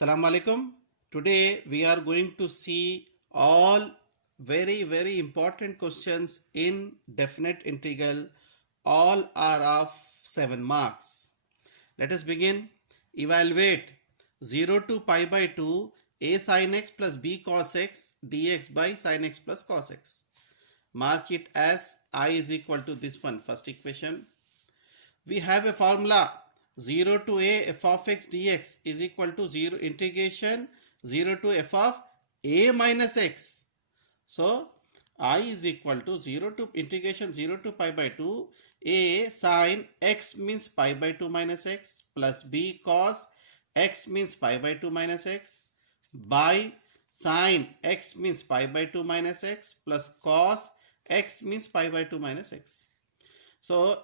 Assalamu alaikum. Today we are going to see all very important questions in definite integral. All are of 7 marks. Let us begin. Evaluate 0 to pi by 2 a sin x plus b cos x dx by sin x plus cos x. Mark it as I is equal to this one, first equation. We have a formula 0 to a f of x dx is equal to 0 integration 0 to f of a minus x. So I is equal to 0 to integration 0 to pi by 2 a sin x means pi by 2 minus x plus b cos x means pi by 2 minus x by sin x means pi by 2 minus x plus cos x means pi by 2 minus x. So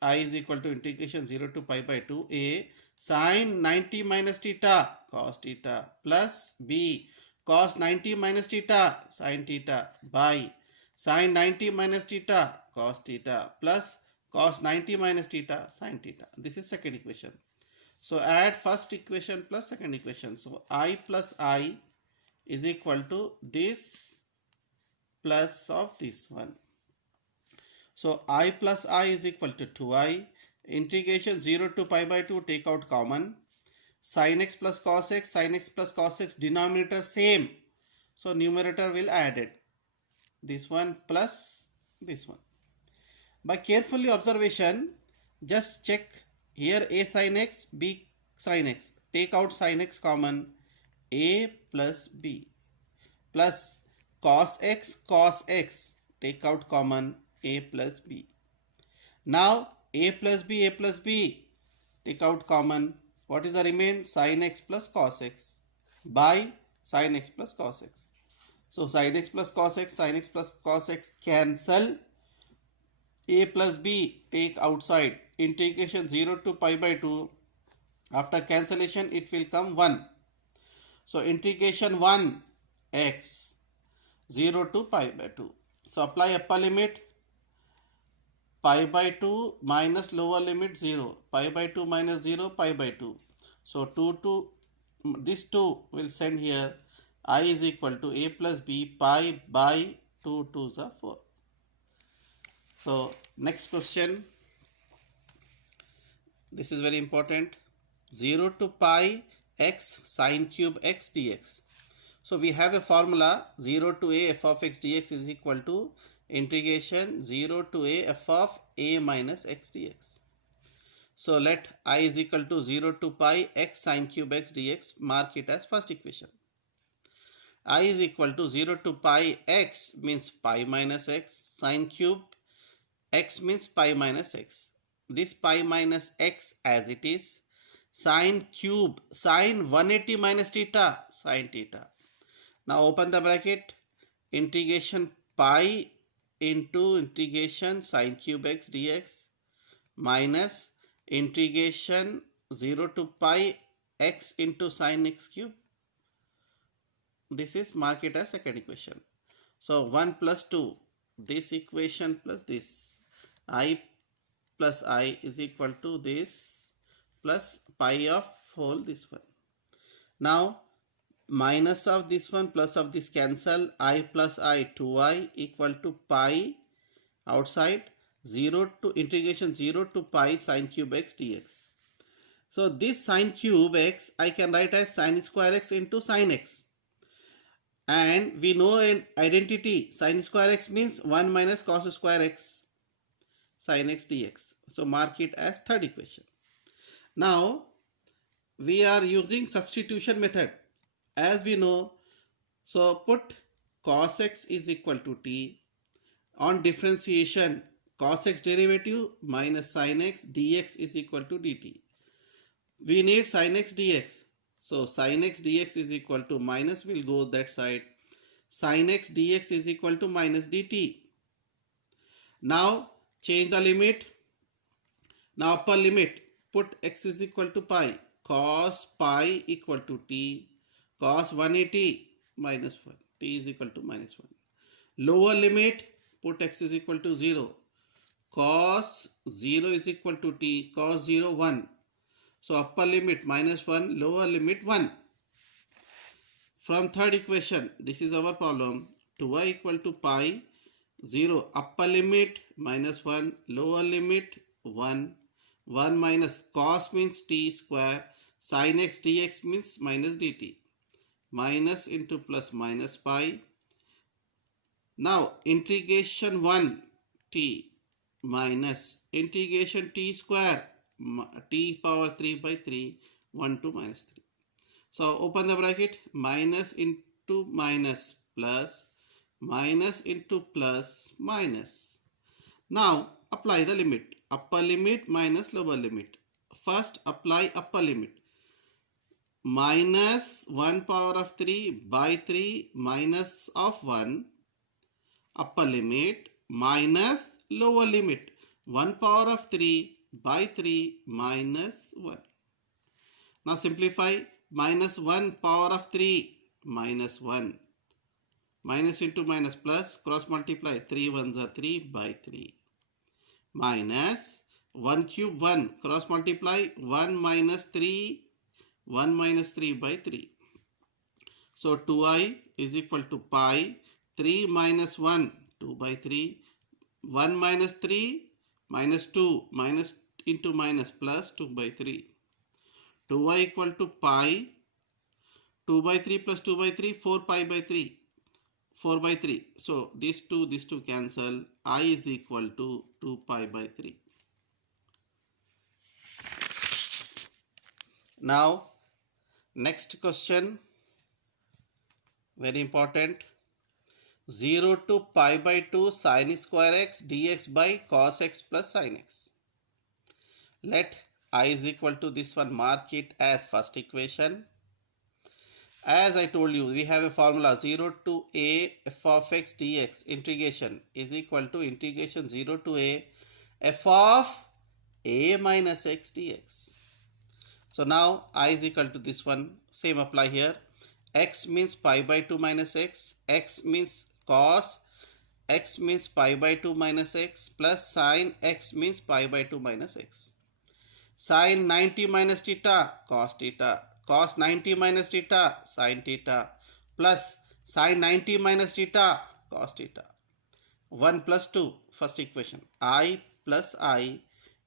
I is equal to integration 0 to pi by 2 a sin 90 minus theta cos theta plus b cos 90 minus theta sin theta by sin 90 minus theta cos theta plus cos 90 minus theta sin theta. This is second equation. So add first equation plus second equation. So I plus I is equal to this plus of this one. So I plus I is equal to 2i. Integration 0 to pi by 2, take out common. Sin x plus cos x, sin x plus cos x, denominator same. So numerator will add it. This one plus this one. By carefully observation, just check here a sin x, b sin x. Take out sin x common. A plus b plus cos x, take out common. A plus b. Now a plus b, take out common. What is the remain? Sin x plus cos x by sin x plus cos x. So sin x plus cos x, sin x plus cos x cancel. A plus b take outside. Integration 0 to pi by 2. After cancellation it will come 1. So integration 1 x 0 to pi by 2. So apply upper limit. Pi by 2 minus lower limit 0. Pi by 2 minus 0, pi by 2. So 2 to this 2 will send here. I is equal to a plus b pi by 2 2s are 4. So next question. This is very important. 0 to pi x sine cube x dx. So we have a formula 0 to a f of x dx is equal to integration 0 to a f of a minus x dx. So let I is equal to 0 to pi x sine cube x dx, mark it as first equation. I is equal to 0 to pi x means pi minus x, sine cube x means pi minus x. This pi minus x as it is, sine cube, sine 180 minus theta, sine theta. Now open the bracket, integration pi into integration sine cube x dx minus integration 0 to pi x into sine x cube. This is mark it as second equation. So 1 plus 2, this equation plus this, I plus I is equal to this plus pi of whole this one. Now minus of this one plus of this cancel. I plus I 2i equal to pi outside 0 to integration 0 to pi sine cube x dx. So this sine cube x I can write as sine square x into sine x. And we know an identity, sine square x means 1 minus cos square x sine x dx. So mark it as third equation. Now we are using substitution method. As we know, so put cos x is equal to t. On differentiation, cos x derivative minus sin x dx is equal to dt. We need sin x dx. So sin x dx is equal to minus will go that side. Sin x dx is equal to minus dt. Now change the limit. Now upper limit, put x is equal to pi. Cos pi equal to t. Cos 180 minus 1, t is equal to minus 1. Lower limit, put x is equal to 0. Cos 0 is equal to t, cos 0 1. So upper limit minus 1, lower limit 1. From third equation, this is our problem. 2y equal to pi 0, upper limit minus 1, lower limit 1. 1 minus cos means t square, sin x dx means minus dt. Minus into plus minus pi. Now integration 1 t minus integration t square t power 3 by 3, 1 to minus 3. So open the bracket, minus into minus plus, minus into plus minus. Now apply the limit, upper limit minus lower limit. First apply upper limit. Minus 1 power of 3 by 3 minus of 1, upper limit, minus lower limit 1 power of 3 by 3 minus 1. Now simplify, minus 1 power of 3 minus 1. Minus into minus plus, cross multiply, 3 ones are 3 by 3. Minus 1 cube 1, cross multiply, 1 minus 3, 1 minus 3 by 3. So 2i is equal to pi 3 minus 1, 2 by 3, 1 minus 3 minus 2 minus into minus plus 2 by 3. 2y equal to pi 2 by 3 plus 2 by 3, 4 pi by 3, 4 by 3. So these two cancel. I is equal to 2 pi by 3. Now next question, very important. 0 to pi by 2 sin square x dx by cos x plus sin x. Let I is equal to this one, mark it as first equation. As I told you, we have a formula, 0 to a f of x dx integration is equal to integration 0 to a f of a minus x dx. So now I is equal to this one, same apply here. X means pi by 2 minus x, x means cos, x means pi by 2 minus x, plus sin x means pi by 2 minus x. Sin 90 minus theta, cos theta, cos 90 minus theta, sin theta, plus sin 90 minus theta, cos theta. 1 plus 2, first equation, I plus I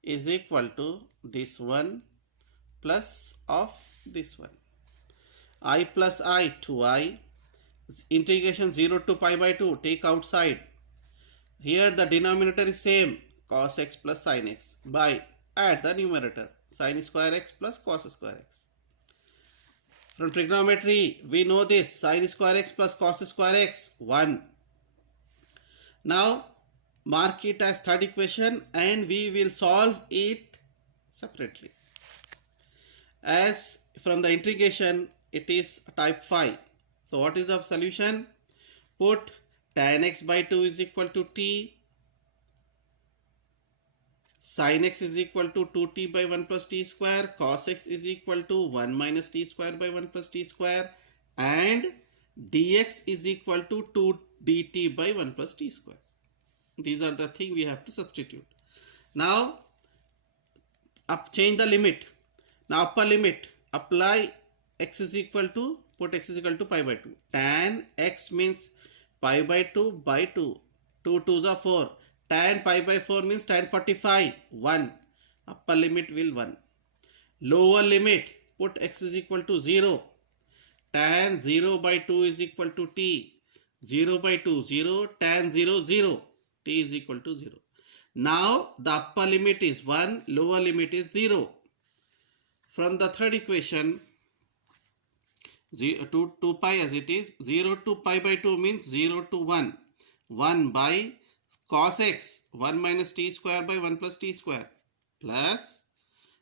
is equal to this one plus of this one. I plus I, 2i, integration 0 to pi by 2, take outside. Here the denominator is same, cos x plus sin x, by add the numerator, sin square x plus cos square x. From trigonometry, we know this, sin square x plus cos square x, 1. Now mark it as third equation and we will solve it separately. As from the integration, it is type 5. So what is the solution? Put tan x by 2 is equal to t, sin x is equal to 2t by 1 plus t square, cos x is equal to 1 minus t square by 1 plus t square, and dx is equal to 2 dt by 1 plus t square. These are the things we have to substitute. Now change the limit. Now upper limit, apply x is equal to, put x is equal to pi by 2. Tan x means pi by 2 by 2. 2 2s are 4. Tan pi by 4 means tan 45, 1. Upper limit will 1. Lower limit, put x is equal to 0. Tan 0 by 2 is equal to t. 0 by 2, 0. Tan 0, 0. T is equal to 0. Now the upper limit is 1, lower limit is 0. From the third equation, 2 pi as it is, 0 to pi by 2 means 0 to 1. 1 by cos x, 1 minus t square by 1 plus t square, plus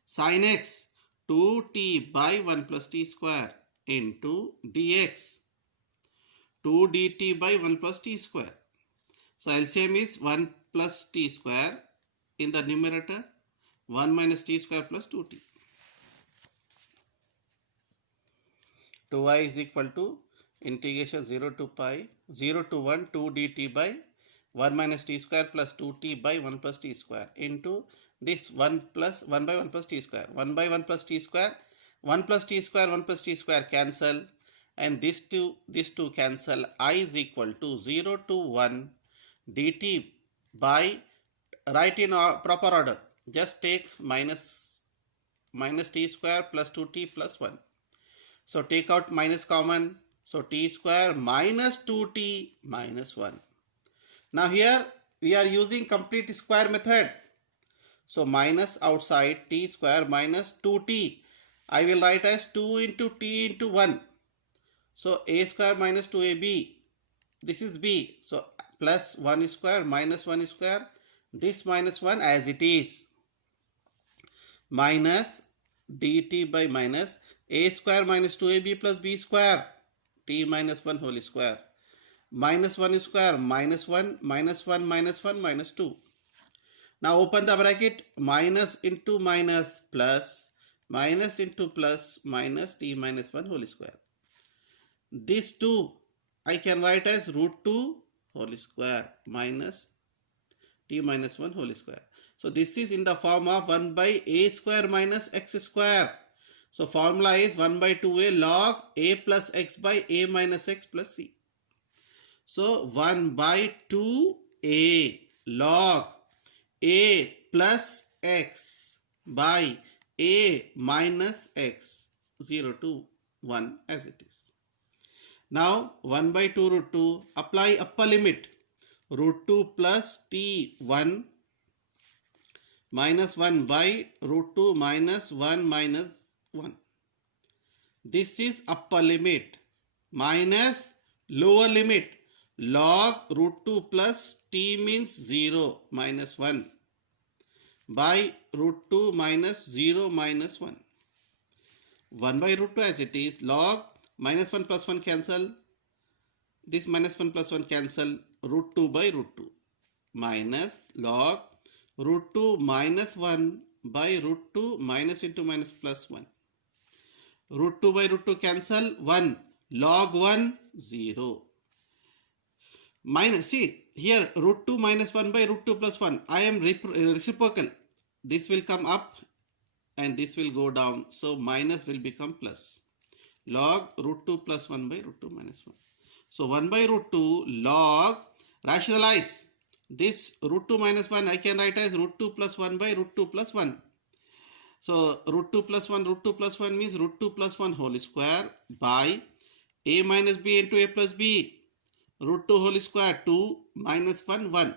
sin x, 2t by 1 plus t square into dx, 2 dt by 1 plus t square. So LCM is 1 plus t square in the numerator, 1 minus t square plus 2t. 2y is equal to integration 0 to pi, 0 to 1, 2 dt by 1 minus t square plus 2t by 1 plus t square into this 1 plus 1 by 1 plus t square. 1 by 1 plus t square, 1 plus t square, 1 plus t square cancel, and these two cancel. I is equal to 0 to 1 dt by, write in proper order. Just take minus t square plus 2t plus 1. So take out minus common. So t square minus 2t minus 1. Now here we are using complete square method. So minus outside t square minus 2t. I will write as 2 into t into 1. So a square minus 2ab. This is b. So plus 1 square minus 1 square. This minus 1 as it is. Minus dt by minus a square minus 2ab plus b square. T minus 1 whole square. Minus 1 square minus 1 minus 1 minus 1 minus 2. Now open the bracket. Minus into minus plus minus into plus minus t minus 1 whole square. This 2 I can write as root 2 whole square minus t minus 1 whole square. So this is in the form of 1 by a square minus x square. So formula is 1 by 2a log a plus x by a minus x plus c. So 1 by 2a log a plus x by a minus x, 0 to 1 as it is. Now 1 by 2 root 2, apply upper limit. Root 2 plus t1 minus 1 by root 2 minus 1 minus 1. This is upper limit minus lower limit. Log root 2 plus t means 0 minus 1 by root 2 minus 0 minus 1. 1 by root 2 as it is. Log minus 1 plus 1 cancel. This minus 1 plus 1 cancel. Root 2 by root 2 minus log root 2 minus 1 by root 2 minus into minus plus 1. Root 2 by root 2 cancel. 1 log 1 0. Minus, see here root 2 minus 1 by root 2 plus 1. I am reciprocal. This will come up and this will go down. So minus will become plus. Log root 2 plus 1 by root 2 minus 1. So 1 by root 2 log, rationalize. This root 2 minus 1 I can write as root 2 plus 1 by root 2 plus 1. So root 2 plus 1 means root 2 plus 1 whole square by a minus b into a plus b. Root 2 whole square 2 minus 1 1.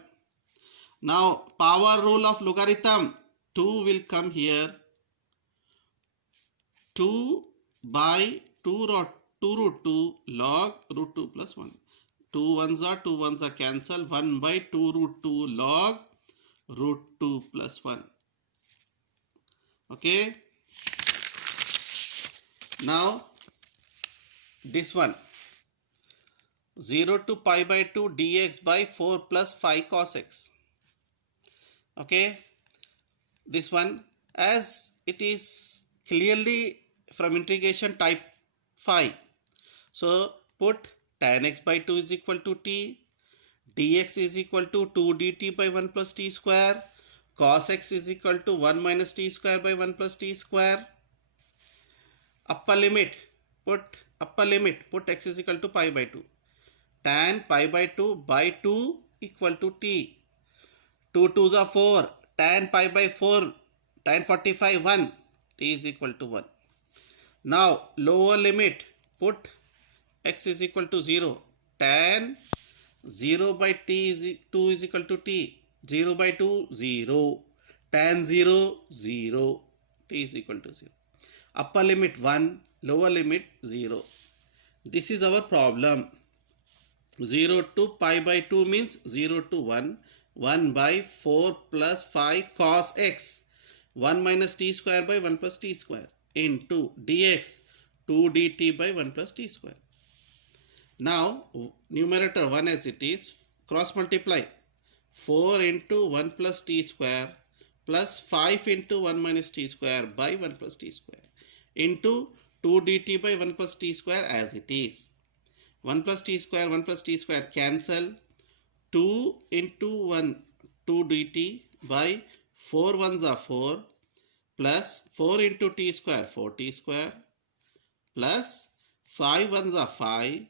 Now power rule of logarithm. 2 will come here. 2 by 2 root 2 log root 2 plus 1. 2 ones are cancel. 1 by 2 root 2 log root 2 plus 1. Okay. Now this one. 0 to pi by 2 dx by 4 plus 5 cos x. Okay. This one, as it is clearly from integration type 5. So put tan x by 2 is equal to t. Dx is equal to 2 dt by 1 plus t square. Cos x is equal to 1 minus t square by 1 plus t square. Upper limit. Put x is equal to pi by 2. Tan pi by 2 by 2 equal to t. 2 2s are 4. Tan pi by 4. Tan 45 1. T is equal to 1. Now lower limit. Put x is equal to 0. Tan 0 by t is 2 is equal to t. 0 by 2 0. Tan 0 0. T is equal to 0. Upper limit 1. Lower limit 0. This is our problem. 0 to pi by 2 means 0 to 1. 1 by 4 plus 5 cos x. 1 minus t square by 1 plus t square into dx 2 dt by 1 plus t square. Now numerator 1 as it is, cross multiply 4 into 1 plus t square plus 5 into 1 minus t square by 1 plus t square into 2 dt by 1 plus t square as it is. 1 plus t square cancel. 2 into 1 2 dt by 4 ones are 4 plus 4 into t square 4t square plus 5 ones are 5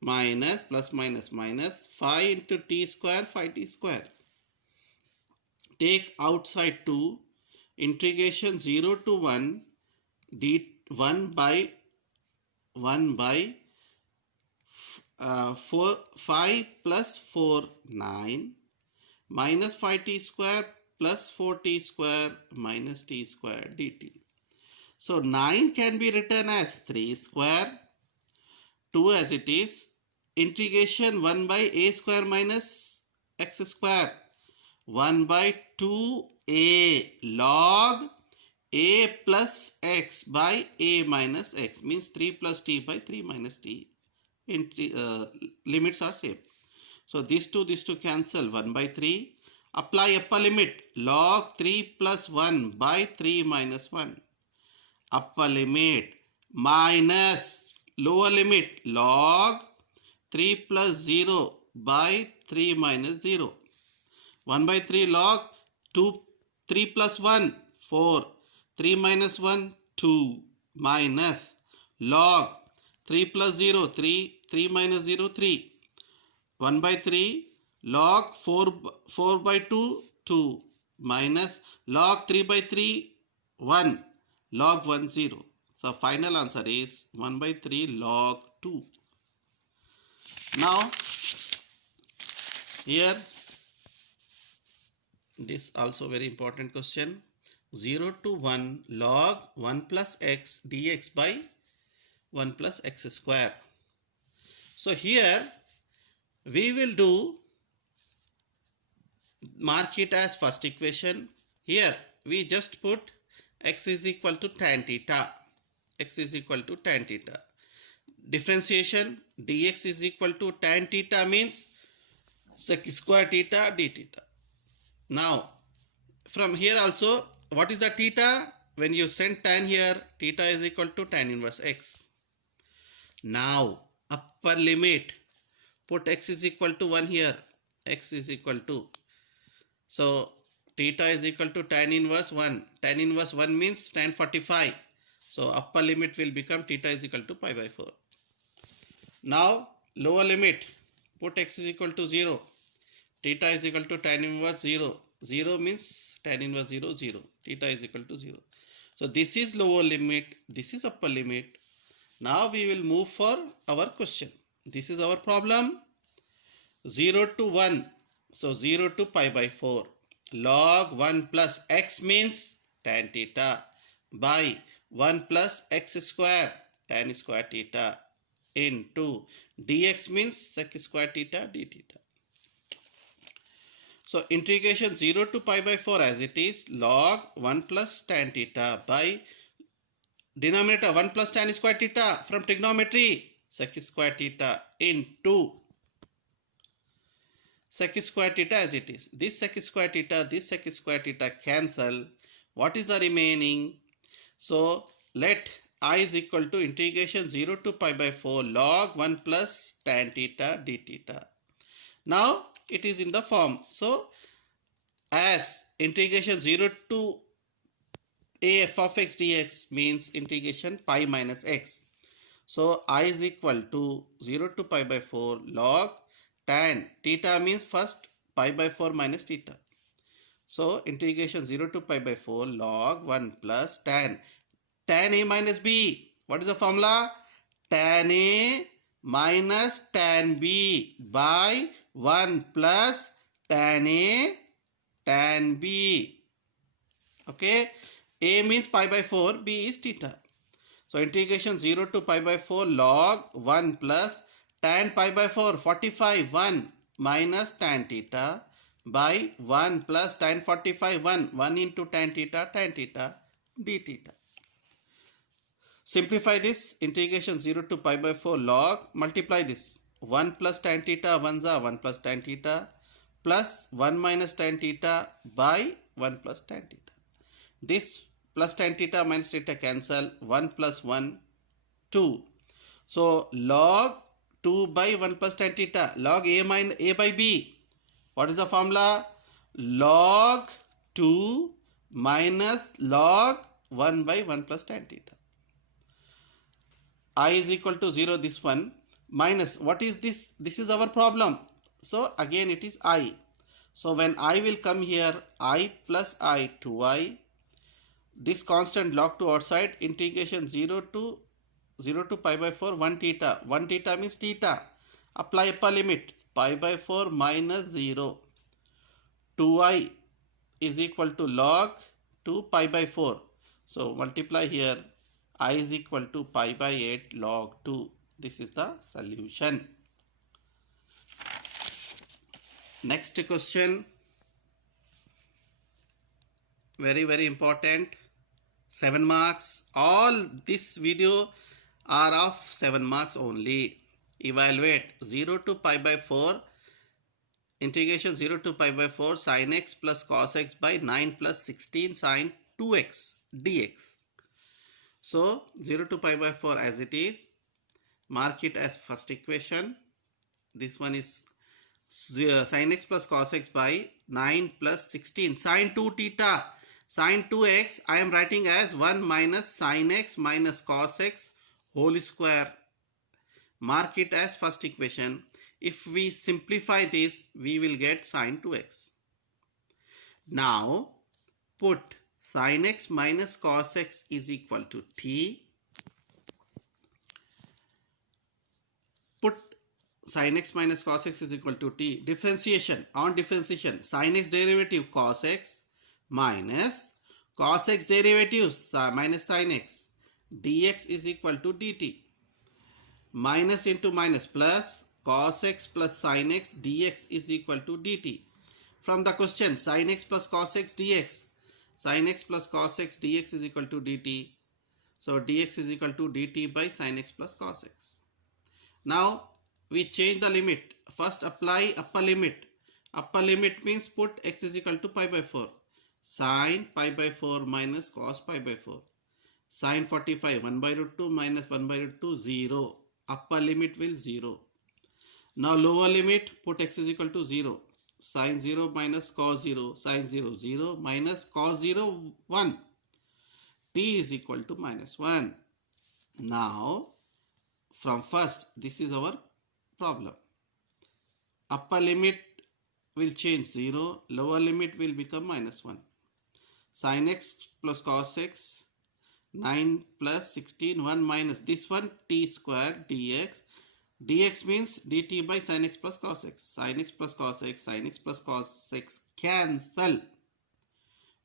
minus plus minus minus 5 into t square 5t square. Take outside 2, integration 0 to 1 d 1 by 4 5 plus 4 9 minus 5t square plus 4t square minus t square dt. So 9 can be written as 3 square, 2 as it is, integration 1 by a square minus x square 1 by 2a log a plus x by a minus x, means 3 plus t by 3 minus t. Limits are same. So these two cancel 1 by 3. Apply upper limit log 3 plus 1 by 3 minus 1. Upper limit minus lower limit log 3 plus 0 by 3 minus 0. 1 by 3 log 2 3 plus 1 4 3 minus 1 2 minus log 3 plus 0 3 3 minus 0 3. 1 by 3 log 4 by 2 2 minus log 3 by 3 1 log 1 0. So final answer is 1 by 3 log 2. Now here this also very important question, 0 to 1 log 1 plus x dx by 1 plus x square. So here we will do mark it as first equation. Here we just put x is equal to tan theta. X is equal to tan theta. Differentiation dx is equal to tan theta means sec square theta d theta. Now from here also, what is the theta? When you send tan here, theta is equal to tan inverse x. Now upper limit, put x is equal to 1 here, x is equal to, so theta is equal to tan inverse 1. Tan inverse 1 means tan 45. So upper limit will become theta is equal to pi by 4. Now lower limit, put x is equal to 0. Theta is equal to tan inverse 0. 0 means tan inverse 0 0. Theta is equal to 0. So this is lower limit, this is upper limit. Now we will move for our question. This is our problem. 0 to 1. So 0 to pi by 4. Log 1 plus x means tan theta by 1 plus x square tan square theta into dx means sec square theta d theta. So integration 0 to pi by 4 as it is, log 1 plus tan theta by denominator 1 plus tan square theta from trigonometry sec square theta into sec square theta as it is. This sec square theta cancel. What is the remaining? So let I is equal to integration 0 to pi by 4 log 1 plus tan theta d theta. Now it is in the form. So as integration 0 to a f of x dx means integration pi minus x. So I is equal to 0 to pi by 4 log tan theta means first pi by 4 minus theta. So integration 0 to pi by 4 log 1 plus tan a minus b. What is the formula? Tan a minus tan b by 1 plus tan a tan b. Okay, a means pi by 4, b is theta. So integration 0 to pi by 4 log 1 plus tan pi by 4 45 1 minus tan theta by 1 plus tan 45 1 into tan theta d theta. Simplify this, integration 0 to pi by 4 log, multiply this 1 plus tan theta 1 are 1 plus tan theta plus 1 minus tan theta by 1 plus tan theta. This plus tan theta minus theta cancel, 1 plus 1 2. So log 2 by 1 plus tan theta. Log a minus a by b. What is the formula? Log 2 minus log 1 by 1 plus tan theta. I is equal to 0, this one, minus, what is this? This is our problem. So again it is I. So when I will come here, I plus I 2I. This constant log 2 outside, integration 0 to pi by 4 1 theta. 1 theta means theta. Apply upper limit, pi by 4 minus 0. 2I is equal to log 2 pi by 4. So multiply here, I is equal to pi by 8 log 2. This is the solution. Next question, very important, 7 marks. All this video are of 7 marks only. Evaluate 0 to pi by 4, integration 0 to pi by 4 sin x plus cos x by 9 plus 16 sin 2x dx. So 0 to pi by 4 as it is, mark it as first equation. This one is sin x plus cos x by 9 plus 16 sin 2 theta. Sin 2x I am writing as 1 minus sin x minus cos x whole square. Mark it as first equation. If we simplify this, we will get sin 2x. Now put sin x minus cos x is equal to t. Put sin x minus cos x is equal to t. Differentiation. On differentiation, sin x derivative cos x minus cos x derivative minus sin x dx is equal to dt. Minus into minus plus cos x plus sin x dx is equal to dt. From the question, sin x plus cos x dx. Sin x plus cos x dx is equal to dt. So dx is equal to dt by sin x plus cos x. Now we change the limit. First apply upper limit. Upper limit means put x is equal to pi by 4. Sin pi by 4 minus cos pi by 4. Sin 45, 1 by root 2 minus 1 by root 2, 0. Upper limit will 0. Now lower limit, put x is equal to 0. Sin 0 minus cos 0. Sin 0, 0 minus cos 0, 1. T is equal to minus 1. Now from first, this is our problem. Upper limit will change 0. Lower limit will become minus 1. Sin x plus cos x, 9 plus 16, 1 minus this one, t square dx. Dx means dt by sin x plus cos x. Sin x plus cos x, sin x plus cos x cancel.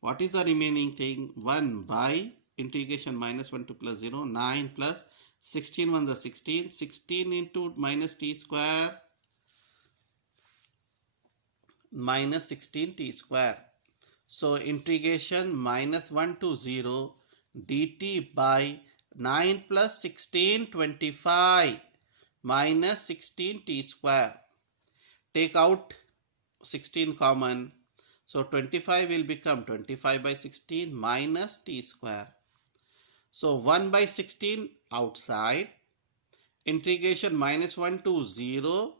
What is the remaining thing? 1 by integration minus 1 to plus 0, 9 plus 16 ones are 16. 16 into minus t square minus 16 t square. So integration minus 1 to 0 dt by 9 plus 16 25 minus 16 t square. Take out 16 common. So 25 will become 25 by 16 minus t square. So 1 by 16 outside. Integration minus 1 to 0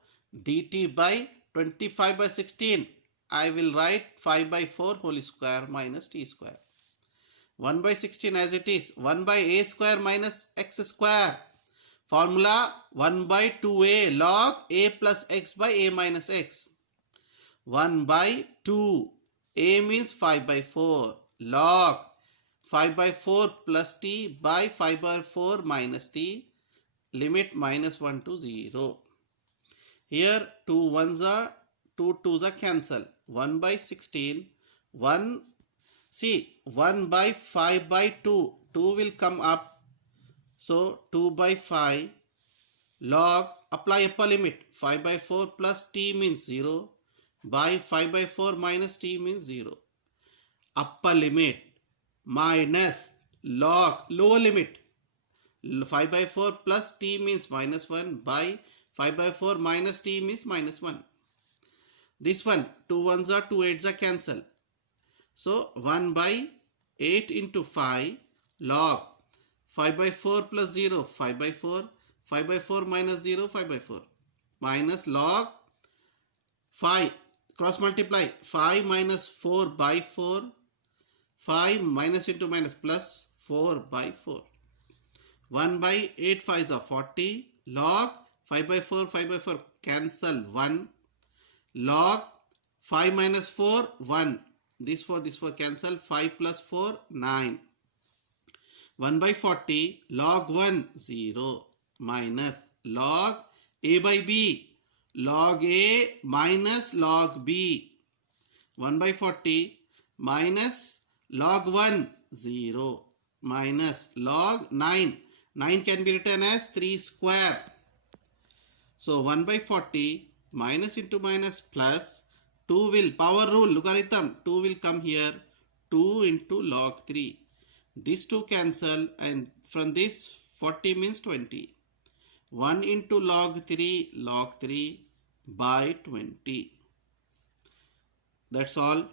dt by 25 by 16. I will write 5 by 4 whole square minus t square. 1 by 16 as it is. 1 by a square minus x square. Formula 1 by 2a log a plus x by a minus x. 1 by 2. A means 5 by 4 log 5 by 4 plus t by 5 by 4 minus t. Limit minus 1 to 0. Here 2 ones are 2 twos are cancel. 1 by 16. 1 see 1 by 5 by 2. 2 will come up. So 2 by 5 log apply upper limit. 5 by 4 plus t means 0 by 5 by 4 minus t means 0. Upper limit minus log lower limit. 5 by 4 plus t means minus 1 by 5 by 4 minus t means minus 1. This one 2 ones are 2 8s are cancel. So 1 by 8 into 5 log 5 by 4 plus 0 5 by 4. 5 by 4 minus 0 5 by 4. minus log 5. Cross multiply. 5 minus 4 by 4. 5 minus into minus plus 4 by 4. 1 by 8 5s are 40. Log 5 by 4, 5 by 4 cancel 1. Log 5 minus 4, 1. This 4 cancel. 5 plus 4, 9. 1 by 40. Log 1, 0. Minus log a by b. Log a minus log b. 1 by 40 minus log 1, 0. Minus log 9. 9 can be written as 3 square. So 1 by 40 minus into minus plus 2 will, power rule, logarithm, 2 will come here. 2 into log 3. These 2 cancel, and from this 40 means 20. 1 into log 3 by 20. That's all.